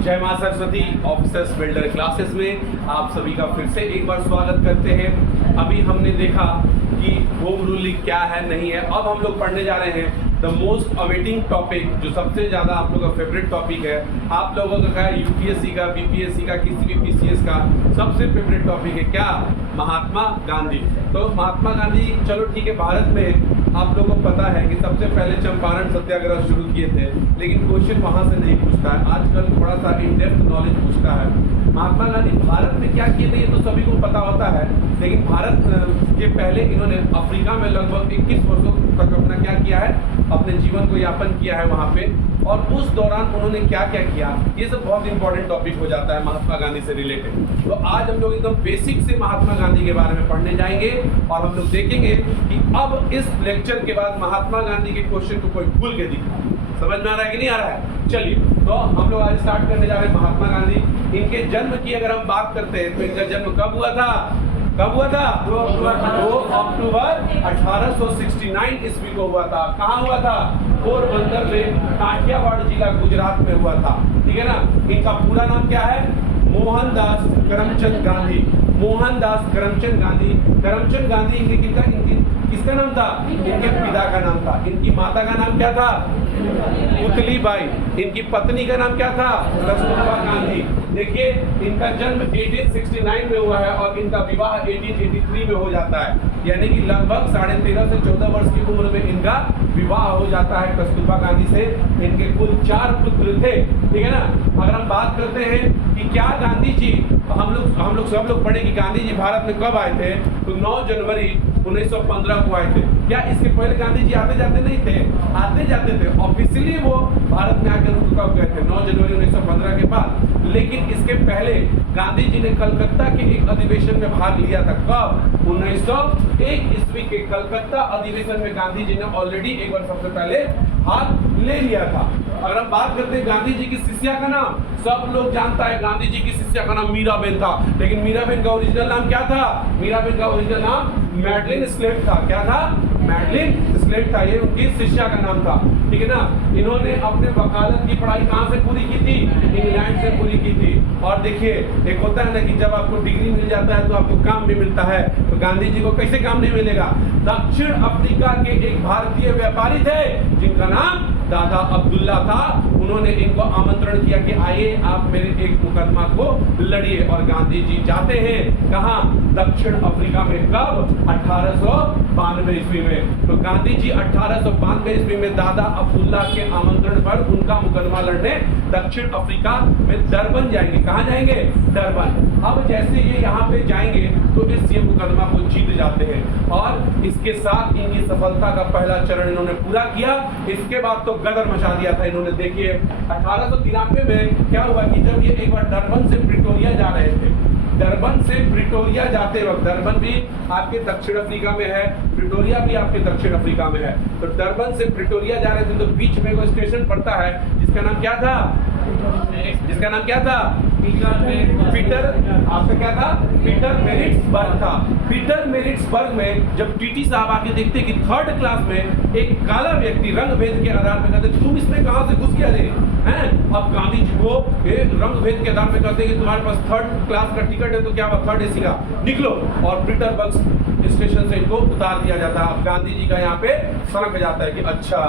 जय मां Saraswati officers builder classes में आप सभी का फिर से एक बार स्वागत करते हैं। अभी हमने देखा कि होम रूलिंग क्या है नहीं है। अब हम लोग पढ़ने जा रहे हैं द मोस्ट अवेटिंग टॉपिक, जो सबसे ज़्यादा आप लोगों का फेवरेट टॉपिक है। आप लोगों का यूपीएससी का, बीपीएससी का, किसी भी पीसीएस का सबसे फेवरेट टॉपिक है क्या? महात्मा गांधी। तो महात्मा गांधी, चलो ठीक है, भारत में आप लोगों को पता है कि सबसे पहले चंपारण सत्याग्रह शुरू किए थे, लेकिन क्वेश्चन वहाँ से नहीं पूछता है। आजकल थोड़ा सा इन डेप्थ नॉलेज पूछता है। महात्मा गांधी भारत में क्या किए थे ये तो सभी को पता होता है, लेकिन भारत के पहले इन्होंने अफ्रीका में लगभग 21 वर्षों तक अपना क्या किया है, अपने जीवन को यापन किया है वहाँ पे। और उस दौरान उन्होंने क्या क्या किया, ये सब बहुत इंपॉर्टेंट टॉपिक हो जाता है महात्मा गांधी से रिलेटेड। तो आज हम लोग एकदम बेसिक से महात्मा गांधी के बारे में पढ़ने जाएंगे और हम लोग देखेंगे कि अब इस लेक्चर के बाद महात्मा गांधी के क्वेश्चन को कोई भूल के दिखा। समझ में आ रहा है कि नहीं आ रहा है? चलिए, तो हम लोग आज स्टार्ट करने जा रहे हैं महात्मा गांधी। इनके जन्म की अगर हम बात करते हैं तो इनका जन्म कब हुआ था? कब हुआ था? 2 अक्टूबर 1869 ईस्वी को हुआ था। कहाँ हुआ था? पोरबंदर में, काठियावाड़ जिला गुजरात में हुआ था। ठीक है ना? इनका पूरा नाम क्या है? मोहनदास करमचंद गांधी। मोहनदास करमचंद गांधी। करमचंद गांधी इनकी किसका नाम था? इनके पिता का नाम था। इनकी माता का नाम क्या था? पुतली बाई। इनकी पत्नी का नाम क्या था? कस्तूरबा गांधी। देखिए, इनका जन्म 1869 में हुआ है और इनका विवाह 1883 में हो जाता है, यानी कि लगभग 13.5 से 14 वर्ष की उम्र में इनका विवाह हो जाता है कस्तूरबा गांधी से। इनके कुल 4 पुत्र थे। ठीक है ना? अगर हम बात करते हैं कि क्या गांधी जी, हम लोग सब लोग पढ़े कि गांधी जी भारत में कब आए थे, तो 9 जनवरी 1915 को आए थे। क्या इसके पहले गांधी जी आते जाते नहीं थे? आते जाते थे। ऑफिशियली वो भारत में आकर रुक कब गए थे? 9 जनवरी 1915 के बाद। लेकिन इसके पहले गांधी जी ने कलकत्ता के एक अधिवेशन में भाग लिया था। कब? 1901 ईस्वी के कलकत्ता अधिवेशन में गांधी जी ने ऑलरेडी एक बार सबसे पहले भाग ले लिया था। अगर हम बात करते हैं गांधी जी की शिष्या का नाम, सब लोग जानता है गांधी जी की शिष्या का नाम मीराबेन था। लेकिन मीराबेन का ओरिजिनल नाम क्या था? मीराबेन का ओरिजिनल नाम मैडलिन स्लेट था। क्या था? मैडलिन स्लेट था। ये उनकी शिष्या का नाम था। ठीक है ना? इन्होंने अपने वकालत की पढ़ाई कहाँ से पूरी की थी? इंग्लैंड से पूरी की थी। और देखिए, एक होता है ना कि जब आपको डिग्री मिल जाता है तो आपको काम भी मिलता है। तो गांधी जी को कैसे काम नहीं मिलेगा? दक्षिण अफ्रीका के एक भारतीय व्यापारी थे जिनका नाम दादा अब्दुल्ला था। उन्होंने इनको आमंत्रण किया कि आइए आप मेरे एक मुकदमा को लड़िए। और गांधी जी जाते हैं कहाँ? दक्षिण अफ्रीका में। कब? 1892 ईस्वी में। तो गांधी जी 1892 ईस्वी में दादा अब्दुल्ला के आमंत्रण पर उनका मुकदमा लड़ने दक्षिण अफ्रीका में डरबन जाएंगे। कहाँ जाएंगे? डरबन। अब जैसे ये यहाँ पे जाएंगे तो इस ये मुकदमा को जीत जाते हैं और इसके साथ इनकी सफलता का पहला चरण इन्होंने पूरा किया। इसके बाद तो गदर मचा दिया था इन्होंने। देखिए, 1893 में क्या हुआ कि जब ये एक बार डरबन से प्रिटोरिया जा रहे थे, डरबन से प्रिटोरिया जाते वक्त, डरबन भी आपके दक्षिण अफ्रीका में है, प्रिटोरिया भी आपके दक्षिण अफ्रीका में है। तो डरबन से प्रिटोरिया जा रहे थे तो बीच में वो स्टेशन पड़ता है जिसका नाम क्या था? जिसका नाम क्या था? पीटर, आपका क्या था? पीटर मेरिट्सबर्ग था। पीटर मेरिट्सबर्ग में जब टीटी साहब आके देखते कि 3rd क्लास में एक काला व्यक्ति रंग भेद के आधार पर कहते तुम इसमें कहां से घुस गया रे हैं? अब गांधी जी को रंग भेद के आधार पर कहते कि तुम्हारे पास 3rd क्लास का टिकट है तो क्या हुआ? 3rd AC का निकलो। और पीटरबर्ग स्टेशन से इनको उतार दिया जाता है। अब गांधी जी का यहाँ पे सनक जाता है कि अच्छा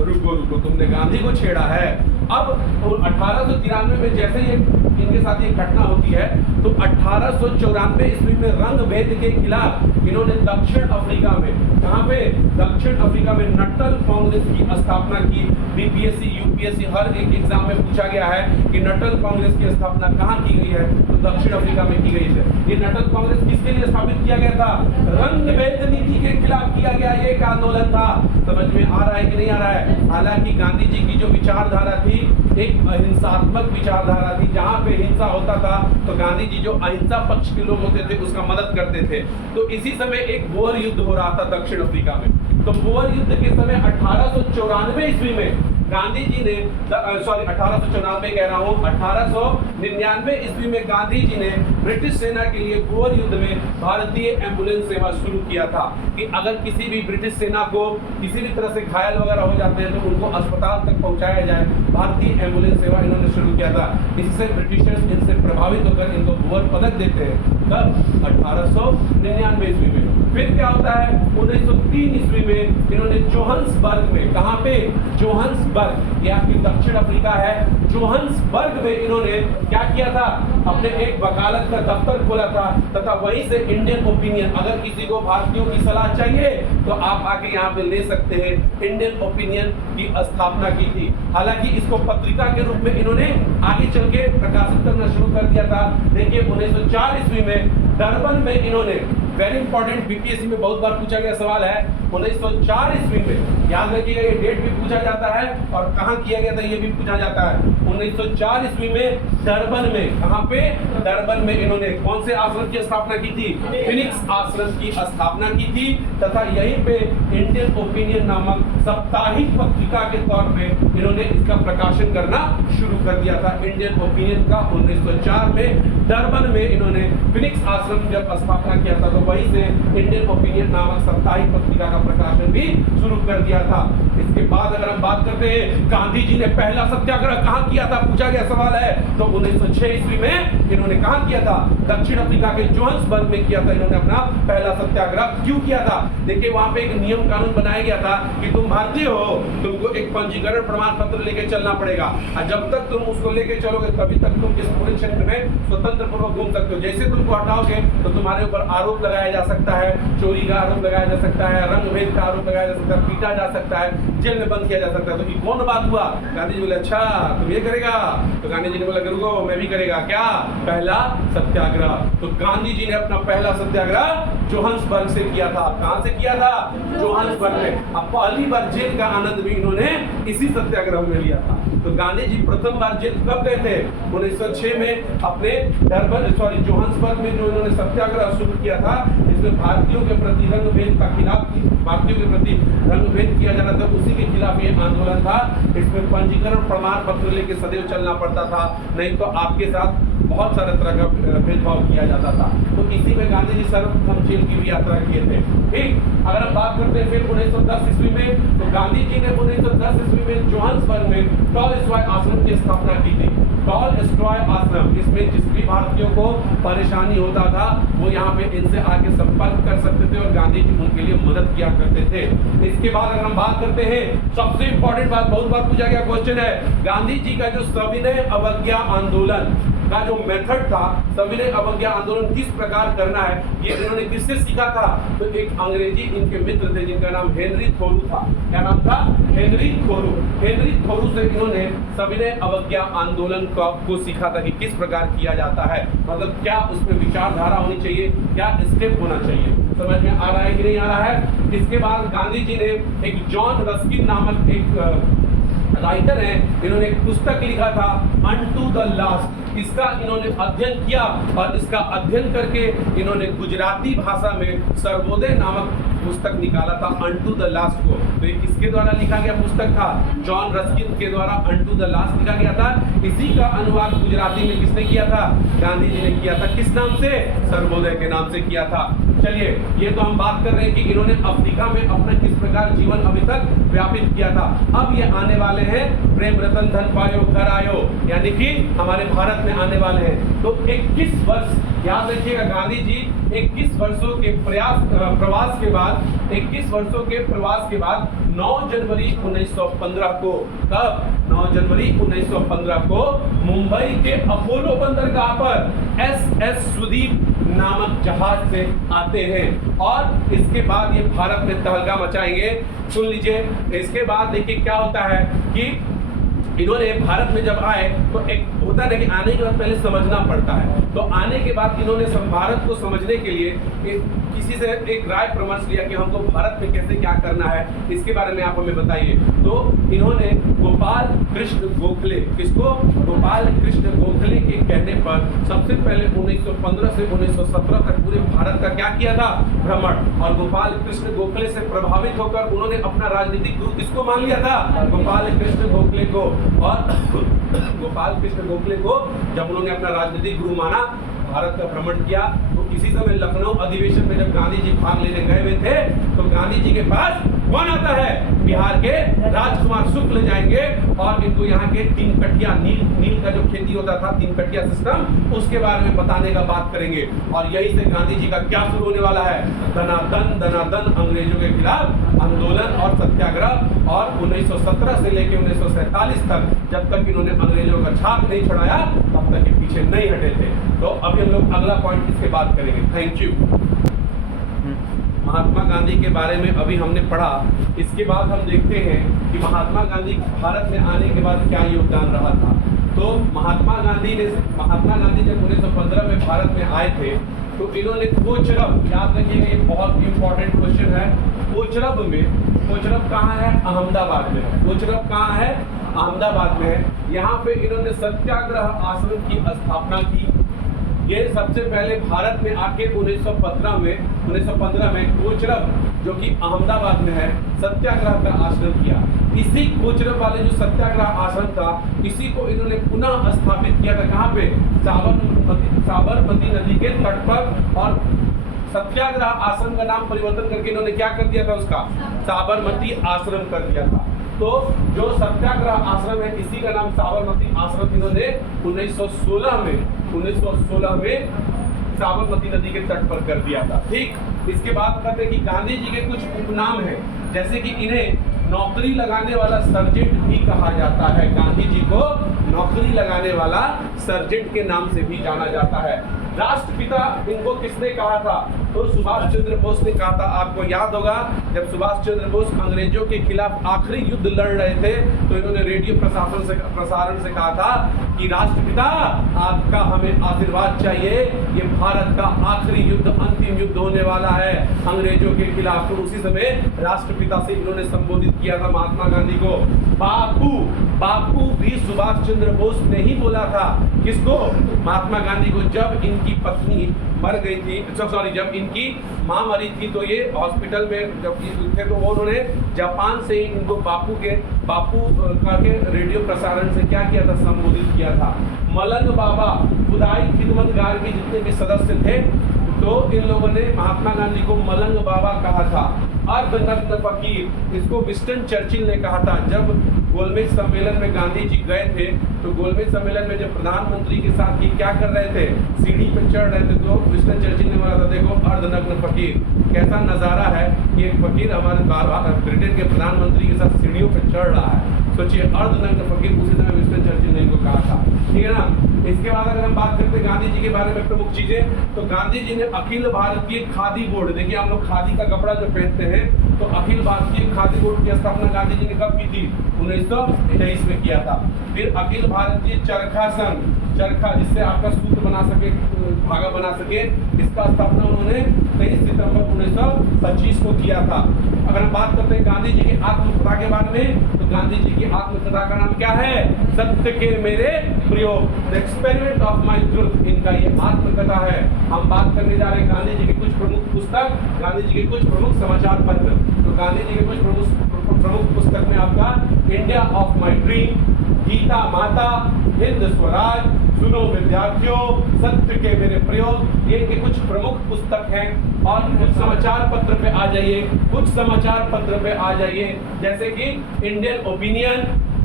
रुको रुको, तुमने गांधी को छेड़ा है। अब 1893 में जैसे ये इनके साथ ये घटना होती है तो 1894 ईस्वी में रंग भेद के खिलाफ इन्होंने दक्षिण अफ्रीका में, कहाँ पे? दक्षिण अफ्रीका में नटल कांग्रेस की स्थापना की। बीपीएससी, यूपीएससी हर एक एग्जाम में पूछा गया है कि नटल कांग्रेस की स्थापना कहाँ की गई है? तो दक्षिण अफ्रीका में की गई थी। ये नटल कांग्रेस किसके लिए स्थापित किया गया था? रंग भेद नीति के खिलाफ किया गया ये एक आंदोलन था। समझ में आ रहा है कि नहीं आ रहा है? हालांकि गांधी जी की जो विचारधारा थी एक अहिंसात्मक विचारधारा थी। जहां पे हिंसा होता था तो गांधी जी जो अहिंसा पक्ष के लोग होते थे उसका मदद करते थे। तो इसी समय एक बोअर युद्ध हो रहा था दक्षिण अफ्रीका में। तो बोअर युद्ध के समय 1894 ईस्वी में गांधी जी ने 1894 कह रहा हूँ, 1899 ईस्वी में गांधी जी ने ब्रिटिश सेना के लिए बोअर युद्ध में भारतीय एम्बुलेंस सेवा शुरू किया था कि अगर किसी भी ब्रिटिश सेना को किसी भी तरह से घायल वगैरह हो जाते हैं तो उनको अस्पताल तक पहुंचाया जाए। भारतीय एम्बुलेंस सेवा इन्होंने शुरू किया था। इससे ब्रिटिशर्स इनसे प्रभावित होकर इनको बोअर पदक देते हैं। तब 1899 ईस्वी में फिर क्या होता है, 1903 ईस्वी में इन्होंने जोहान्सबर्ग में, कहां पे, जोहान्सबर्ग, ये आपकी दक्षिण अफ्रीका है, जोहान्सबर्ग में इन्होंने क्या किया था, अपने एक वकालत का दफ्तर खोला था तथा वहीं से इंडियन ओपिनियन, अगर किसी को भारतीयों की सलाह चाहिए तो आप आके यहाँ पे ले सकते हैं, इंडियन ओपिनियन की स्थापना की थी। हालांकि इसको पत्रिका के रूप में इन्होंने आगे चल के प्रकाशित करना शुरू कर दिया था। देखिए 1904 ईस्वी में डरबन में इन्होंने, वेरी इंपॉर्टेंट, बीपीएससी में बहुत बार पूछा गया सवाल है, 1904 ईस्वी में, याद रखिएगा ये डेट भी पूछा जाता है और कहाँ किया गया था ये भी पूछा जाता है। 1904 ईस्वी में डरबन में, कहाँ पे, डरबन में इन्होंने कौन से आश्रम की स्थापना की थी, फिनिक्स आश्रम की स्थापना की थी तथा यहीं पे इंडियन ओपिनियन नामक साप्ताहिक पत्रिका के तौर पे इन्होंने इसका प्रकाशन करना शुरू कर दिया था। इंडियन ओपिनियन का 1904 में डरबन में इन्होंने फिनिक्स आश्रम जब स्थापना किया था तो वहीं से इंडियन ओपिनियन नामक साप्ताहिक पत्रिका का प्रकाशन भी शुरू कर दिया था। इसके बाद अगर हम बात करते हैं गांधी जी ने पहला सत्याग्रह कहां किया था, पूछा गया सवाल है, तो 1906 ईस्वी में इन्होंने कहां किया था, दक्षिण अफ्रीका के जोहान्सबर्ग में किया था इन्होंने अपना पहला सत्याग्रह। क्यों किया था, देखिए वहां पे एक नियम कानून बनाया गया था कि तुम भारतीय हो, तुमको एक पंजीकरण प्रमाण पत्र लेके चलना पड़ेगा और जब तक तुम उसको लेके चलोगे तभी तक तुम इस पूरे क्षेत्र में स्वतंत्र पूर्वक घूम सकते हो। जैसे तुमको हटाओगे तो तुम्हारे ऊपर आरोप लगाया जा सकता है, चोरी का आरोप लगाया जा सकता है, रंग भेद का आरोप लगाया जा सकता है, पीटा जा सकता है, जेल में बंद किया जा सकता है। तो ये कौन बात हुआ, गांधी जी बोले अच्छा तुम ये करेगा, तो गांधी जी ने बोला रुको मैं भी करेगा, क्या, पहला सत्याग्रह। तो गांधी जी ने अपना पहला सत्याग्रह जोहान्सबर्ग से किया था। कहां से किया था, जोहान्सबर्ग में। अब पहली बार जेल का आनंद भी इन्होंने इसी सत्याग्रह में लिया था। तो गांधी जी प्रथम बार जेल कब गए थे, 1906 में अपने जोहान्सबर्ग में जो इन्होंने सत्याग्रह शुरू किया था, इसमें भारतीयों के प्रति रंग भेद का खिलाफ, भारतीयों के प्रति रंग भेद किया जाना था, उसी के खिलाफ ये आंदोलन था। इसमें पंजीकरण प्रमाण पत्र लेके सदैव चलना पड़ता था, नहीं तो आपके साथ बहुत सारे तरह का भेदभाव किया जाता था। तो इसी में गांधी जी सर्वप्रथम जेल की भी यात्रा किए थे। ठीक, अगर हम बात करते हैं फिर 1910 ईस्वी में, तो गांधी जी ने 1910 ईस्वी में जोहान्सबर्ग में टॉलस्टॉय आश्रम की स्थापना की थी। टॉलस्टॉय आश्रम, इसमें जिस भी भारतीयों को परेशानी होता था वो यहाँ पे इनसे आके संपर्क कर सकते थे और गांधी जी उनके लिए मदद किया करते थे। इसके बाद अगर हम बात करते हैं, सबसे इंपॉर्टेंट बात, बहुत बार पूछा गया क्वेश्चन है, गांधी जी का जो सविनय अवज्ञा आंदोलन का जो मेथड था, सविनय अवज्ञा आंदोलन किस प्रकार करना है, ये इन्होंने किससे सीखा था, तो एक अंग्रेजी इनके मित्र थे जिनका नाम हेनरी थोरू था। क्या नाम था, हेनरी थोरू। हेनरी थोरू से इन्होंने सविनय अवज्ञा आंदोलन को सीखा था कि किस प्रकार किया जाता है, मतलब क्या उसमें विचारधारा होनी चाहिए, क्या स्टेप होना चाहिए। समझ में आ रहा है कि नहीं आ रहा है। इसके बाद गांधी जी ने एक जॉन रस्किन नामक एक राइटर है, इन्होंने एक पुस्तक लिखा था अनटू द लास्ट। इसका इन्होंने अध्ययन किया और इसका अध्ययन करके इन्होंने गुजराती भाषा में सर्वोदय नामक पुस्तक निकाला था, अनटू द लास्ट को। तो ये किसके द्वारा लिखा गया पुस्तक था, जॉन रस्किन के द्वारा अनटू द लास्ट लिखा गया था। इसी का अनुवाद गुजराती में किसने किया था, गांधी जी ने किया था। किस नाम से, सर्वोदय के नाम से किया था। चलिए, ये तो हम बात कर रहे हैं कि इन्होंने अफ्रीका में अपना किस प्रकार जीवन अभी तक व्यापित किया था। अब ये आने वाले हैं प्रेम रतन धन पायो घर आयो, यानी कि हमारे भारत में आने वाले हैं। तो 21 वर्ष, याद रखिएगा, गांधी जी 21 वर्षों के प्रवास के बाद, 21 वर्षों के प्रवास के बाद 9 जनवरी 1915 को, कब, 9 जनवरी 1915 को मुंबई के अपोलो बंदरगाह पर SS सुदीप नामक जहाज से आते हैं और इसके बाद ये भारत में तहलका मचाएंगे। सुन लीजिए, इसके बाद देखिए क्या होता है कि इन्होंने भारत में जब आए तो एक होता है कि आने के बाद पहले समझना पड़ता है, तो आने के बाद इन्होंने भारत को समझने के लिए किसी से एक राय परामर्श लिया कि हमको भारत में कैसे क्या करना है, इसके बारे में आप हमें बताइए। तो इन्होंने गोपाल कृष्ण गोखले, किसको, गोपाल कृष्ण गोखले के कहने पर सबसे पहले 1915 से 1917 तक पूरे भारत का क्या किया था, भ्रमण। और गोपाल कृष्ण गोखले से प्रभावित होकर उन्होंने अपना राजनीतिक गुरु किसको मान लिया था, गोपाल कृष्ण गोखले को। और गोपाल कृष्ण गोखले को जब उन्होंने अपना राजनीतिक गुरु माना, भारत का भ्रमण किया, तो इसी समय लखनऊ अधिवेशन में जब गांधी जी भाग लेने गए हुए थे, तो गांधी जी के पास कौन आता है, बिहार के राजकुमार शुक्ल जाएंगे और इनको यहाँ के तीन कटिया नील का जो खेती होता था, तीन कटिया सिस्टम, उसके बारे में बताने का बात करेंगे। और यही से गांधी जी का क्या शुरू होने वाला है, दनादन अंग्रेजों के खिलाफ आंदोलन और सत्याग्रह। और 1917 से लेकर 1947 तक, जब तक इन्होंने अंग्रेजों का छाप नहीं छुड़ाया, तब तक ये पीछे नहीं हटे थे। तो अभी हम लोग अगला पॉइंट इसके बात करेंगे। Thank you. महात्मा गांधी के बारे में अभी हमने पढ़ा, इसके बाद हम देखते हैं कि महात्मा गांधी भारत में आने के बाद क्या योगदान रहा था। तो महात्मा गांधी जब 1915 में भारत में आए थे, तो इन्होंने कोचरब, याद रखिएगा ये बहुत इंपॉर्टेंट क्वेश्चन है, कोचरब कहाँ है, अहमदाबाद में है। कोचरब कहाँ है, अहमदाबाद में है। यहाँ पे इन्होंने सत्याग्रह आश्रम की स्थापना की। ये सबसे पहले भारत में आके 1915 में कोचरब, जो कि अहमदाबाद में है, सत्याग्रह का आश्रम किया। इसी कोचरब वाले जो सत्याग्रह आश्रम था, इसी को इन्होंने पुनः स्थापित किया था। कहाँ पे, साबरमती नदी के तट पर। और सत्याग्रह आश्रम का नाम परिवर्तन करके इन्होंने क्या कर दिया था, उसका साबरमती आश्रम कर दिया था। तो जो सत्याग्रह आश्रम है, इसी का नाम साबरमती आश्रम इन्होंने 1916 में साबरमती नदी के तट पर कर दिया था। ठीक, इसके बाद कहते हैं कि गांधी जी के कुछ उपनाम हैं, जैसे कि इन्हें नौकरी लगाने वाला सर्जेंट भी कहा जाता है। गांधी जी को नौकरी लगाने वाला सर्जेंट के नाम से भी जाना जाता है। राष्ट्रपिता इनको किसने कहा था, तो सुभाष चंद्र बोस ने कहा था। आपको याद होगा, जब सुभाष चंद्र बोस अंग्रेजों के खिलाफ आखिरी युद्ध लड़ रहे थे, तो इन्होंने रेडियो प्रसारण से कहा था कि राष्ट्रपिता आपका हमें आशीर्वाद चाहिए, ये भारत का आखिरी युद्ध, अंतिम युद्ध होने वाला है अंग्रेजों के खिलाफ। तो उसी समय राष्ट्रपिता से इन्होंने संबोधित किया था महात्मा गांधी को। बापू भी सुभाष चंद्र बोस ने ही बोला था। किसको, महात्मा गांधी को। जब इनकी पत्नी मर गई थी, जब इनकी माँ मरी थी, तो ये हॉस्पिटल में जब थे, तो उन्होंने जापान से ही इनको बापू का रेडियो प्रसारण से क्या किया था, संबोधित किया था। मलंग बाबा, खुदाई खिदमतगार के जितने भी सदस्य थे, तो इन लोगों ने महात्मा गांधी को मलंग बाबा कहा था। अर्धनग्न फकीर, इसको विंस्टन चर्चिल ने कहा था। जब गोलमेज सम्मेलन में गांधी जी गए थे, तो गोलमेज सम्मेलन में जब प्रधानमंत्री के साथ ये क्या कर रहे थे, सीढ़ी पर चढ़ रहे थे, तो विंस्टन चर्चिल ने बोला था, देखो अर्धनग्न फकीर, कैसा नज़ारा है कि एक फकीर हमारे ब्रिटेन के प्रधानमंत्री के साथ सीढ़ियों पर चढ़ रहा है। सोचिए, अर्धनग्न फकीर, उसी समय विंस्टन चर्चिल ने इनको कहा था। ठीक है ना। इसके बाद अगर हम बात करते हैं गांधी जी के बारे में प्रमुख चीजें, तो गांधी जी ने अखिल भारतीय खादी बोर्ड, देखिए हम लोग खादी का कपड़ा जो पहनते हैं, तो अखिल भारतीय खादी बोर्ड की स्थापना गांधी जी ने कब की थी, 1923 में किया था। फिर अखिल भारतीय चरखा संघ, चरखा जिससे आपका सूत्र बना सके, धागा बना सके, इसका स्थापना उन्होंने 23 सितंबर 1925 को किया था। अगर हम बात करते हैं गांधी जी की आत्मकथा के बारे में, तो गांधी जी की आत्मकथा का नाम क्या है, सत्य के मेरे प्रयोग, the experiment of my truth, इनका ये आत्मकथा है। हम बात करने जा रहे हैं गांधी जी की कुछ प्रमुख पुस्तक, गांधी जी के कुछ प्रमुख समाचार पत्र। तो गांधी जी के कुछ प्रमुख पुस्तक में आपका India of my dream, Gita Mata, Hind Swaraj, सुनो विद्यार्थियों, सत्य के मेरे प्रयोग, ये इनके कुछ प्रमुख पुस्तक हैं। और कुछ समाचार पत्र पे आ जाइए, जैसे कि Indian Opinion,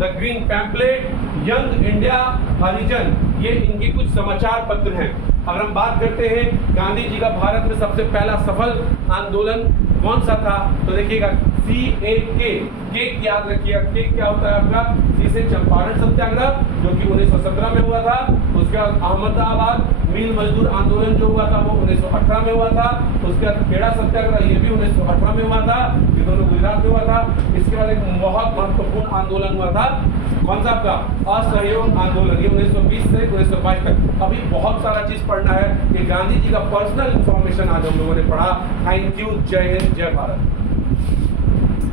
the Green Pamphlet, Young India, Harijan, ये इनके कुछ समाचार पत्र हैं। अगर हम बात करते हैं गांधी जी का भारत में सबसे पहला सफल आंदोलन कौन सा था, तो देखिएगा CAK, केक याद रखिएगा। केक क्या होता है आपका, सी से चंपारण सत्याग्रह, जो कि 1917 में हुआ था। उसके बाद अहमदाबाद मिल मजदूर आंदोलन जो हुआ था, वो 1918 में हुआ था। उसके बाद खेड़ा सत्याग्रह, ये भी 1918 में हुआ था, ये दोनों गुजरात में हुआ था। इसके बाद एक बहुत महत्वपूर्ण आंदोलन हुआ था, कौन सा आपका, असहयोग आंदोलन, ये 1920 से 1922 तक। अभी बहुत सारा चीज पढ़ना है, ये गांधी जी का पर्सनल इंफॉर्मेशन आज हम लोगों ने पढ़ा। थैंक यू, जय हिंद, जय भारत।